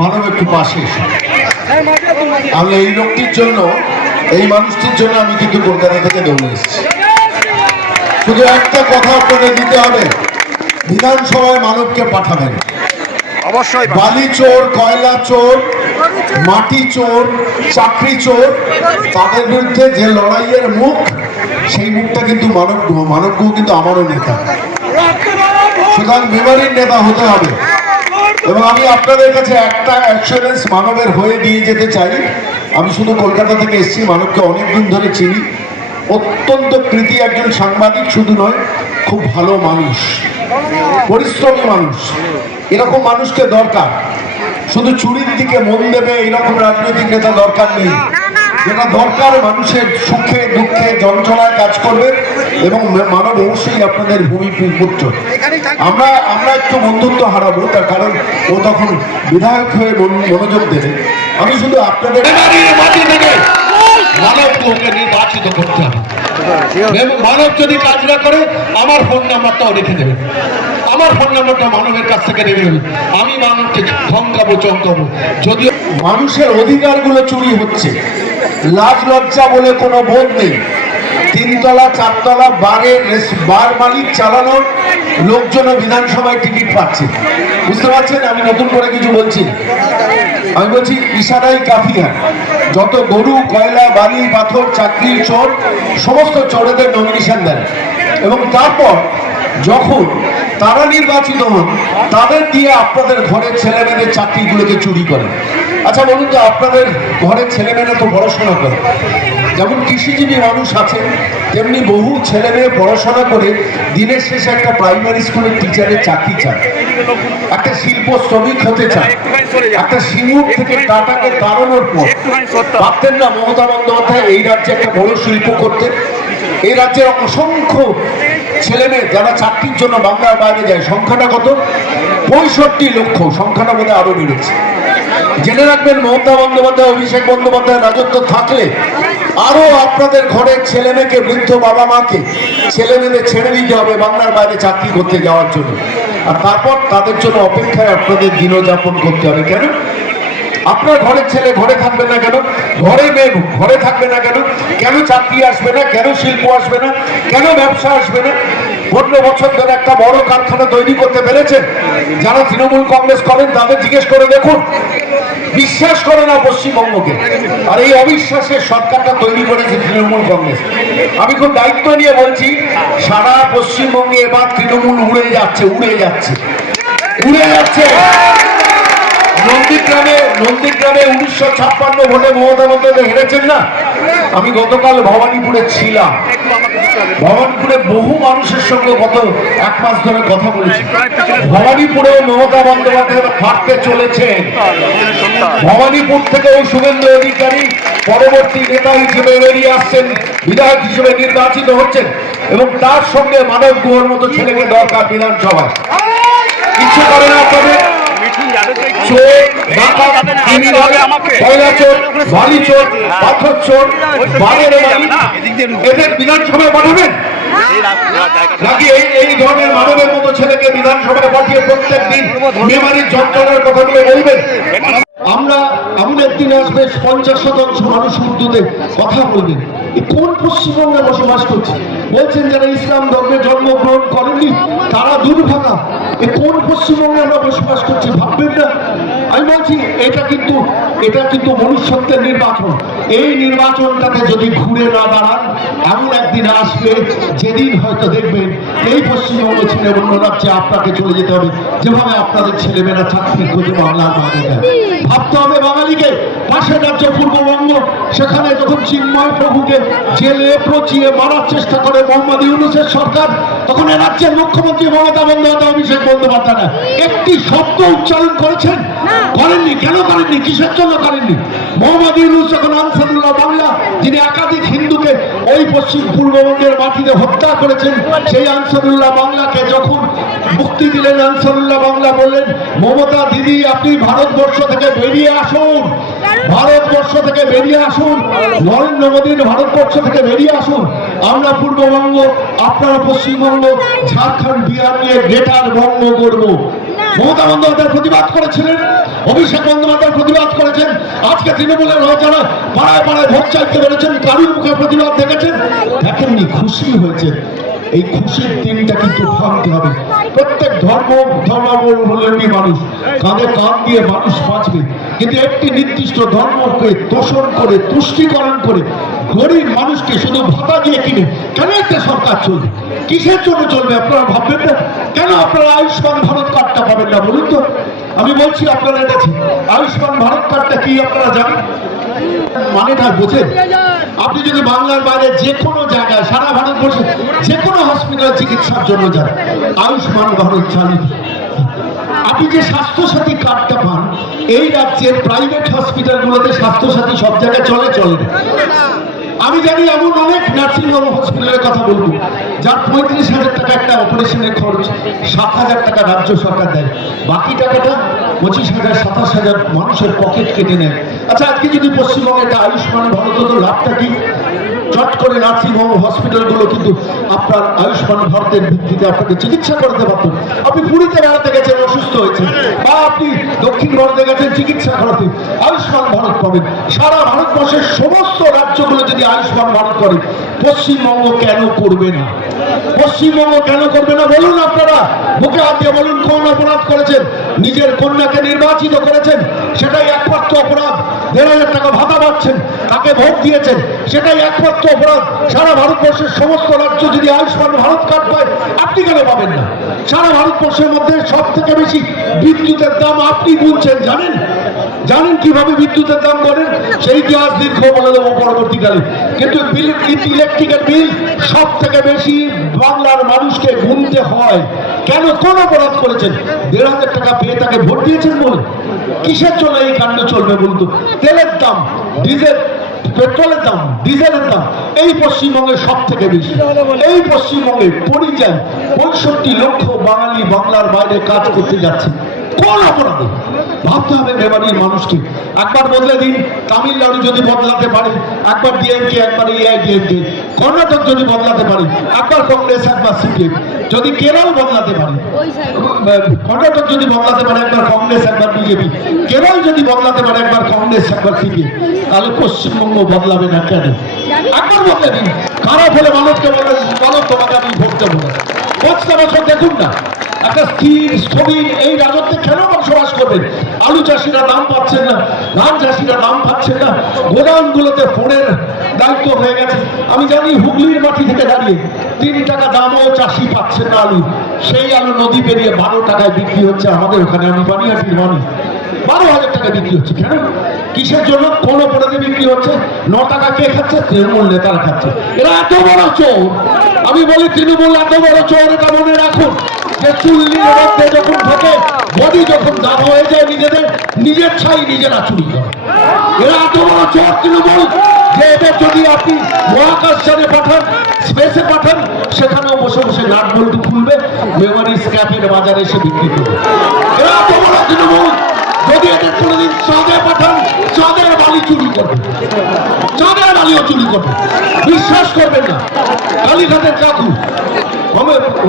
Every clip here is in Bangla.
মানব একটু পাশে এসো। আমি এই লোকটির জন্য, এই মানুষটির জন্য আমি কিন্তু কলকাতা থেকে দৌড়ে এসেছি। শুধু একটা কথা আপনাদের দিতে হবে, বিধানসভায় মানবকে পাঠাবেন। অবশ্যই বালি চোর, কয়লা চোর, মাটি চোর, চাকরি চোর, তাদের বিরুদ্ধে যে লড়াইয়ের মুখ, সেই মুখটা কিন্তু মানবগুহ কিন্তু আমারও নেতা। সুতরাং মেমারির নেতা হতে হবে। এবং আমি আপনাদের কাছে একটা অ্যাসুরেন্স মানবের হয়ে দিয়ে যেতে চাই। আমি শুধু কলকাতা থেকে এসেছি, মানবকে অনেকদিন ধরে চিনি। অত্যন্ত কৃতি একজন সাংবাদিক শুধু নয়, খুব ভালো মানুষ, পরিশ্রমী মানুষ। এরকম মানুষকে দরকার। শুধু চুরির দিকে মন দেবে এরকম রাজনৈতিক নেতা দরকার নেই। যেটা দরকার, মানুষের সুখে দুঃখে যন্ত্রণায় কাজ করবে। এবং মানব অবশ্যই আপনাদের ভূমিপুত্র। আমরা একটু বন্ধুত্ব হারাবো, তার কারণ ও তখন বিধায়ক হয়ে মনোযোগ দেবে। আমি শুধু আপনাদের মাটি থেকে মানবকে নির্বাচিত করতে হবে। মানব যদি কাজ না করে, আমার ফোন নাম্বারটাও রেখে দেবেন। আমার ফোন নাম্বারটা মানবের কাছ থেকে রেখে দেবেন। আমি মানবকে ধমকাবো, চমকাবো। যদিও মানুষের অধিকারগুলো চুরি হচ্ছে, লাজ লজ্জা বলে কোনো বোধ নেই। তিনতলা চারতলা বার মালিক চালানোর লোকজনও বিধানসভায় টিকিট পাচ্ছে। বুঝতে পারছেন? আমি নতুন করে কিছু বলছি, আমি বলছি ইশারাই কাফিয়া। যত গরু, কয়লা, বালি, পাথর, চাকরির চোর, সমস্ত চোরেদের নমিনেশন দেন এবং তারপর যখন তারা নির্বাচিত হন, তাদের দিয়ে আপনাদের ঘরের ছেলেমেয়েদের চাকরিগুলোকে চুরি করেন। আচ্ছা বলুন তো, আপনাদের ঘরের ছেলেমেয়েরা তো পড়াশোনা করে, যেমন কৃষিজীবী মানুষ আছে, তেমনি বহু ছেলে মেয়ে পড়াশোনা করে দিনের শেষে একটা প্রাইমারি স্কুলের টিচারের চাকরি চায়, একটা শিল্প শ্রমিক হতে চায়, একটা সিঙ্গুর থেকে টাটাকে তাড়ানোর পর ভাবতেন না মমতা বন্দ্যোপাধ্যায় এই রাজ্যে একটা বড় শিল্প করতে? এই রাজ্যের অসংখ্য ছেলে মেয়ে যারা চাকরির জন্য বাংলার বাইরে যায়, সংখ্যাটা কত? 65 লক্ষ। সংখ্যাটা বোধহয় আরো বেড়েছে। জেনে রাখবেন, মমতা বন্দ্যোপাধ্যায়, অভিষেক বন্দ্যোপাধ্যায়ের রাজত্ব থাকলে আরো আপনাদের ঘরের ছেলে মেয়েকে, বৃদ্ধ বাবা মাকে ছেলে মেয়েদের ছেড়ে দিতে হবে বাংলার বাইরে চাকরি করতে যাওয়ার জন্য। আর তারপর তাদের জন্য অপেক্ষায় আপনাদের দিনযাপন করতে হবে। কেন? আপনার ঘরের ছেলে ঘরে থাকবে না কেন? ঘরে মেয়ে ঘরে থাকবে না কেন? কেন চাকরি আসবে না? কেন শিল্প আসবে না? কেন ব্যবসা আসবে না? 15 বছর ধরে একটা বড় কারখানা তৈরি করতে পেরেছেন? যারা তৃণমূল কংগ্রেস করেন তাদের জিজ্ঞেস করে দেখুন। বিশ্বাস করে না পশ্চিমবঙ্গকে, আর এই অবিশ্বাসের সরকারটা তৈরি করেছে তৃণমূল কংগ্রেস। আমি খুব দায়িত্ব নিয়ে বলছি, সারা পশ্চিমবঙ্গে এবার তৃণমূল উড়ে যাচ্ছে, উড়ে যাচ্ছে, উড়ে যাচ্ছে। নন্দীগ্রামে 1956 ভোটে মমতা বন্দ্যোপাধ্যায় হেরেছেন না? আমি গতকাল ভবানীপুরে ছিলাম। ভবানীপুরে বহু মানুষের সঙ্গে গত 1 মাস ধরে কথা বলেছি। ভবানীপুরেও মমতা বন্দ্যোপাধ্যায় হাঁটতে চলেছেন। ভবানীপুর থেকে ওই শুভেন্দু অধিকারী পরবর্তী নেতা হিসেবে বেরিয়ে আসছেন, বিধায়ক হিসেবে নির্বাচিত হচ্ছেন এবং তার সঙ্গে মানব গুহর মতো ছেলেকে দরকার বিধানসভায়। কিছু করে না আপনাদের বিধানসভায় পাঠাবেন নাকি এই ধরনের মানবের মতো ছেলেকে বিধানসভায় পাঠিয়ে প্রত্যেক দিন মেমারির যন্ত্রণার কথাগুলো বলবেন? আমরা এমন একদিন আসবে 50% মানুষ উর্দুতে কথা বলবেন। কোন পশ্চিমবঙ্গে বসবাস করছে? বলছেন যারা ইসলাম ধর্মে জন্মগ্রহণ করেননি তারা দুর্ভাগা। কোন পশ্চিমবঙ্গে আমরা বসবাস করছি ভাববেন না? আমি বলছি এটা কিন্তু মনুষ্যত্বের নির্বাচন। এই নির্বাচনটাকে যদি ঘুরে না দাঁড়ান, এমন একদিন আসবে যেদিন হয়তো দেখবেন এই পশ্চিমবঙ্গ ছেলে অন্য রাজ্যে আপনাকে চলে যেতে হবে, যেভাবে আপনাদের ছেলেমেয়েরা চাকরি খোঁজে বাংলার বাইরে যায়। ভাবতে হবে বাঙালিকে। পাশের রাজ্য পূর্ববঙ্গ, সেখানে যখন চিন্ময় প্রভুকে জেলে পচিয়ে মারার চেষ্টা করে মোহাম্মদ ইউনূসের সরকার, তখন এ রাজ্যের মুখ্যমন্ত্রী মমতা বন্দ্যোপাধ্যায়, অভিষেক বন্দ্যোপাধ্যায় একটি শব্দ উচ্চারণ করেছেন? করেননি। কেন করেননি? কিসের জন্য করেননি? মোহাম্মদ ইউনূস যখন আনসারুল্লাহ বাংলা, যিনি একাধিক হিন্দুকে ওই পূর্ববঙ্গের মাটিতে হত্যা করেছেন, সেই আনসারুল্লাহ বাংলাকে যখন মুক্তি দিলেন, আনসারুল্লাহ বাংলা বললেন, মমতা দিদি আপনি ভারতবর্ষ থেকে বেরিয়ে আসুন, ভারতবর্ষ থেকে বেরিয়ে আসুন, নরেন্দ্র মোদীর ভারতবর্ষ থেকে বেরিয়ে আসুন। আমরা পূর্ববঙ্গ, আপনারা পশ্চিমবঙ্গ, ঝাড়খণ্ড, বিহার নিয়ে গ্রেটার বঙ্গ করবো। মমতা বন্দ্যোপাধ্যায় প্রতিবাদ করেছিলেন, অভিষেক বন্দ্যোপাধ্যায় প্রতিবাদ করেছেন, আজকে তৃণমূলের যারা পাড়ায় পাড়ায় ভোট চাইতে পেরেছেন কারুর মুখে প্রতিবাদ দেখেছেন? দেখেননি, খুশি হয়েছে। এই খুশির দিনটা কিন্তু ভাঙতে হবে। প্রত্যেক ধর্মাবলম্বী মানুষ কাঁধে কাঁধ দিয়ে মানুষ বাঁচবে, কিন্তু একটি নির্দিষ্ট ধর্মকে তোষণ করে তুষ্টিকরণ করে গরিব মানুষকে শুধু ভাতা দিয়ে কিনে কেন একটা সরকার চলবে? কিসের জন্য চলবে আপনারা ভাববেন না? কেন আপনারা আয়ুষ্মান ভারত কার্ডটা পাবেন না বলুন তো? আমি বলছি আপনাদের কাছে, আয়ুষ্মান ভারত কার্ডটা কি আপনারা জানেন? মানেটা বোঝেন? আপনি যদি বাংলার বাইরে যে কোনো জায়গায় সারা ভারতবর্ষে যে কোনো হসপিটালে চিকিৎসার জন্য যান, আয়ুষ্মান ভারত চালিত। আপনি যে স্বাস্থ্যসাথী কার্ডটা পান, এই রাজ্যের প্রাইভেট হসপিটালগুলোতে স্বাস্থ্যসাথী সব জায়গায় চলে না। আমি জানি এমন অনেক নার্সিংহোম হসপিটালের কথা বলবো যার 35,000 টাকা একটা অপারেশনের খরচ, 7,000 টাকা রাজ্য সরকার দেয়, বাকি টাকাটা 25,000 27,000 মানুষের পকেট কেটে নেয়। আচ্ছা, আজকে যদি পশ্চিমবঙ্গে একটা আয়ুষ্মান ভারত হতো, লাভটা কি? চট করে নার্সিংহোম হসপিটালগুলো কিন্তু আপনার আয়ুষ্মান ভারতের ভিত্তিতে আপনাকে চিকিৎসা করাতে পারত। আপনি পুরীতে বেড়াতে গেছেন, অসুস্থ হয়েছে, বা আপনি দক্ষিণ ভারতে গেছেন চিকিৎসা করাতে, আয়ুষ্মান ভারত পাবেন। সারা ভারতবর্ষের সমস্ত রাজ্যগুলো যদি আয়ুষ্মান ভারত করে, পশ্চিমবঙ্গ কেন করবে না? পশ্চিমবঙ্গ কেন করবে না বলুন? আপনারা বুকে হাত দিয়ে বলুন, কোন অপরাধ করেছেন? নিজের কন্যাকে নির্বাচিত করেছেন, সেটাই একমাত্র অপরাধ। 1,500 টাকা ভাতা পাচ্ছেন, তাকে ভোট দিয়েছেন, সেটাই একমাত্র অপরাধ। সারা ভারতবর্ষের সমস্ত রাজ্য যদি আয়ুষ্মান ভারত কার্ড পায়, আপনি কেন পাবেন না? সারা ভারতবর্ষের মধ্যে সব থেকে বেশি বিদ্যুতের দাম আপনি গুনছেন, জানেন? জানেন কিভাবে বিদ্যুতের দাম করেন? সেই ইতিহাস দীর্ঘ বলে দেবো পরবর্তীকালে। কিন্তু ইলেকট্রিকের বিল সব থেকে বেশি বাংলার মানুষকে গুনতে হয়। কেন? কোন অপরাধ করেছেন? 1,500 টাকা পেয়ে তাকে ভোট দিয়েছেন বলে? কিসের জন্য এই কাণ্ড চলবে বলতো? তেলের দাম, ডিজেল, পেট্রোলের দাম, ডিজেলের দাম এই পশ্চিমবঙ্গে সব থেকে বেশি। এই পশ্চিমবঙ্গে পরিযায়ী 65 লক্ষ বাঙালি বাংলার বাইরে কাজ করতে যাচ্ছে। কোন অপরাধে? ভাবতে হবে মেবাড়ির মানুষকে। একবার বদলে দিন, তামিলনাড়ু যদি বদলাতে পারে, একবার ডিএমকে, একবার এআইডিএমকে। কর্ণাটক যদি বদলাতে পারে, একবার কংগ্রেস, একবার সিপিএম। যদি কেরল বদলাতে পারে, কর্ণাটক যদি বদলাতে পারে, একবার কংগ্রেস, একবার বিজেপি। কেরল যদি বদলাতে পারে, একবার কংগ্রেস, একবার সিপিএম। তাহলে পশ্চিমবঙ্গ বদলাবে না কেন? একবার বদলে দিন। খারাপ হলে মানুষকে বলে, বলো তোমাকে আমি ভোট দেবো না। 5টা বছর দেখুন না, একটা স্থির স্থবির এই রাজত্বে কেন বসবাস করবেন? আলু চাষিরা দাম পাচ্ছেন না, ধান চাষিরা দাম পাচ্ছেন না, গোদামগুলোতে ফোনের দায়িত্ব হয়ে গেছে। আমি জানি হুগলির মাটি থেকে দাঁড়িয়ে 3 টাকা দামও চাষি পাচ্ছেন না আলু। সেই আলু নদী পেরিয়ে 12 টাকায় বিক্রি হচ্ছে আমাদের ওখানে। আমি বানিয়াটির মানুষ, 12,000 টাকা বিক্রি হচ্ছে। কেন? কিসের জন্য? কোন অপরাধে বিক্রি হচ্ছে? 9 টাকা কে খাচ্ছে? তৃণমূল নেতারা খাচ্ছে। এরা এত বড় চোর। আমি বলি তৃণমূল এত বড় চোর, এটা মনে রাখুন যে চুল্লির মধ্যে যখন ঢোকে, বডি যখন দাম হয়ে যায়, নিজের ছাই নিজেরা চুরি করে। এরা এত বড় চোর তৃণমূল যে এদের যদি আপনি মহাকাশযানে পাঠান, স্পেসে পাঠান, সেখানেও বসে বসে নাট বল্টু খুলবে, মেমারি স্ক্র্যাপের বাজারে এসে বিক্রি করবে। এরা এত বড় তৃণমূল, যদি এদের কোনোদিন চাঁদে পাঠান, চাঁদের বালি চুরি করবে, চাঁদের বালিও চুরি করবে। বিশ্বাস করবেন না। কালীঘাটের কাকু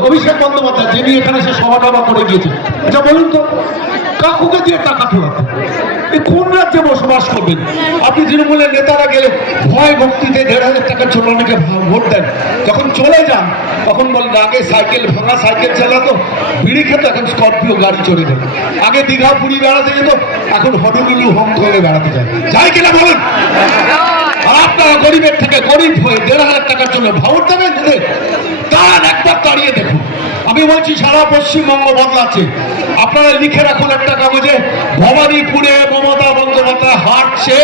অভিষেক বন্দ্যোপাধ্যায়, যিনি এখানে সে সভা টভা করে গিয়েছে, এটা বলুন তো, কাকুকে দিয়ে টাকা তোলাতে কোন রাজ্যে বসবাস করবেন? আপনি তৃণমূলের নেতারা গেলে ভয় ভক্তিতে 1,500 টাকার ছোট অনেকে ভোট দেন, যখন চলে যান তখন বলেন আগে সাইকেল, ভাঙা সাইকেল চালাতো, বিড়ি খেত, এখন স্করপিও গাড়ি চড়ে দেবে। আগে দীঘা পুরী বেড়াতে যেত, এখন হনুলুলু হংকংয়ে বেড়াতে যায়। যাই কিনা বলুন? আর আপনারা গরিবের থেকে গরিব হয়ে 1,500 টাকার জন্য ভোট দেবেন? তার একবার দাঁড়িয়ে দেখুন। আমি বলছি সারা পশ্চিমবঙ্গ বদলাচ্ছে। আপনারা লিখে রাখুন একটা কাগজে, ভবানীপুরে মমতা বন্দ্যোপাধ্যায় হাঁটছে।